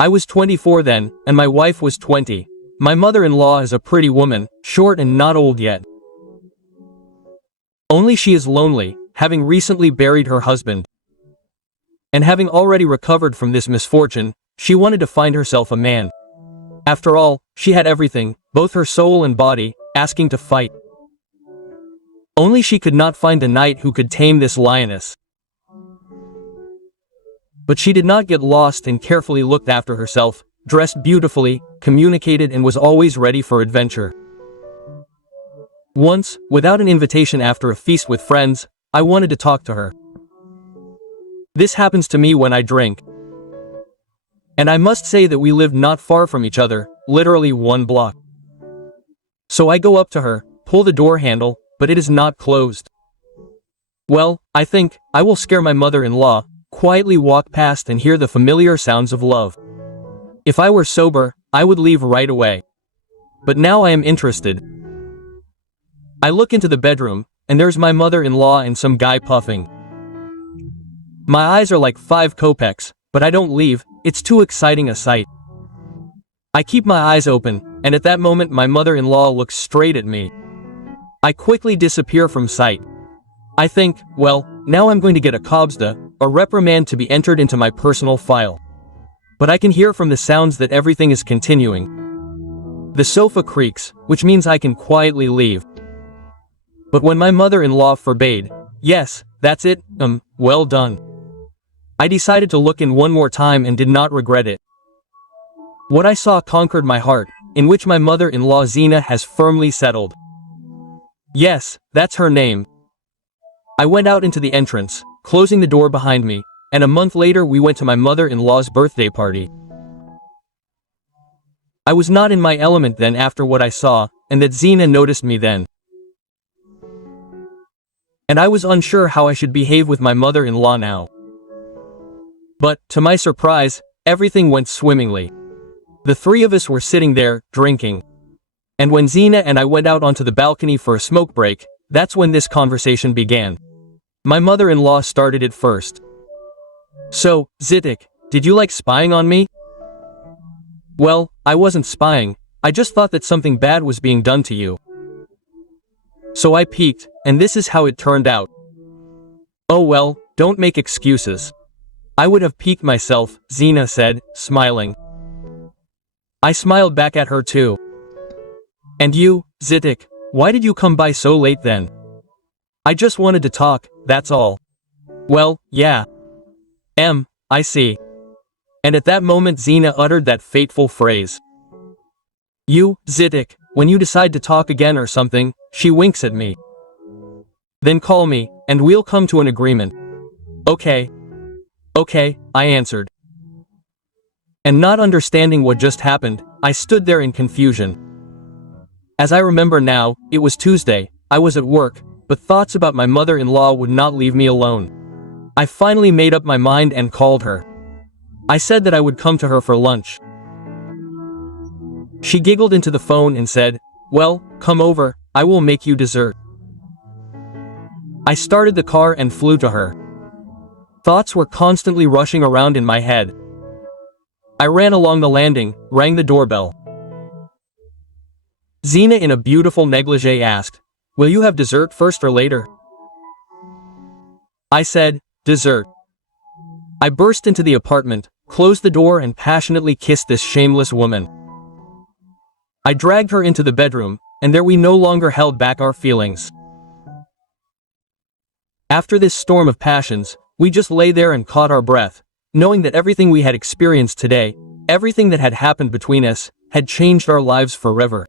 I was 24 then, and my wife was 20. My mother-in-law is a pretty woman, short and not old yet. Only she is lonely, having recently buried her husband. And having already recovered from this misfortune, she wanted to find herself a man. After all, she had everything, both her soul and body, asking to fight. Only she could not find a knight who could tame this lioness. But she did not get lost and carefully looked after herself, dressed beautifully, communicated and was always ready for adventure. Once, without an invitation after a feast with friends, I wanted to talk to her. This happens to me when I drink. And I must say that we lived not far from each other, literally 1 block. So I go up to her, pull the door handle, but it is not closed. Well, I think, I will scare my mother-in-law, quietly walk past and hear the familiar sounds of love. If I were sober, I would leave right away. But now I am interested. I look into the bedroom, and there's my mother-in-law and some guy puffing. My eyes are like 5 kopecks, but I don't leave, it's too exciting a sight. I keep my eyes open, and at that moment my mother-in-law looks straight at me. I quickly disappear from sight. I think, well, now I'm going to get a kobzda, a reprimand to be entered into my personal file. But I can hear from the sounds that everything is continuing. The sofa creaks, which means I can quietly leave. But when my mother-in-law forbade, yes, that's it, well done. I decided to look in one more time and did not regret it. What I saw conquered my heart, in which my mother-in-law Zina has firmly settled. Yes, that's her name. I went out into the entrance, closing the door behind me, and a month later we went to my mother-in-law's birthday party. I was not in my element then after what I saw, and that Zina noticed me then. And I was unsure how I should behave with my mother-in-law now. But, to my surprise, everything went swimmingly. The 3 of us were sitting there, drinking. And when Zina and I went out onto the balcony for a smoke break, that's when this conversation began. My mother-in-law started it first. So, Zitik, did you like spying on me? Well, I wasn't spying, I just thought that something bad was being done to you. So I peeked, and this is how it turned out. Oh well, don't make excuses. I would have peeked myself, Zina said, smiling. I smiled back at her too. And you, Zitik, why did you come by so late then? I just wanted to talk, that's all. Well, yeah. I see. And at that moment Zina uttered that fateful phrase. You, Zitik, when you decide to talk again or something, she winks at me. Then call me, and we'll come to an agreement. Okay. Okay, I answered. And not understanding what just happened, I stood there in confusion. As I remember now, it was Tuesday, I was at work, but thoughts about my mother-in-law would not leave me alone. I finally made up my mind and called her. I said that I would come to her for lunch. She giggled into the phone and said, well, come over, I will make you dessert. I started the car and flew to her. Thoughts were constantly rushing around in my head. I ran along the landing, rang the doorbell. Zina in a beautiful negligee asked, will you have dessert first or later? I said, dessert. I burst into the apartment, closed the door and passionately kissed this shameless woman. I dragged her into the bedroom, and there we no longer held back our feelings. After this storm of passions, we just lay there and caught our breath, knowing that everything we had experienced today, everything that had happened between us, had changed our lives forever.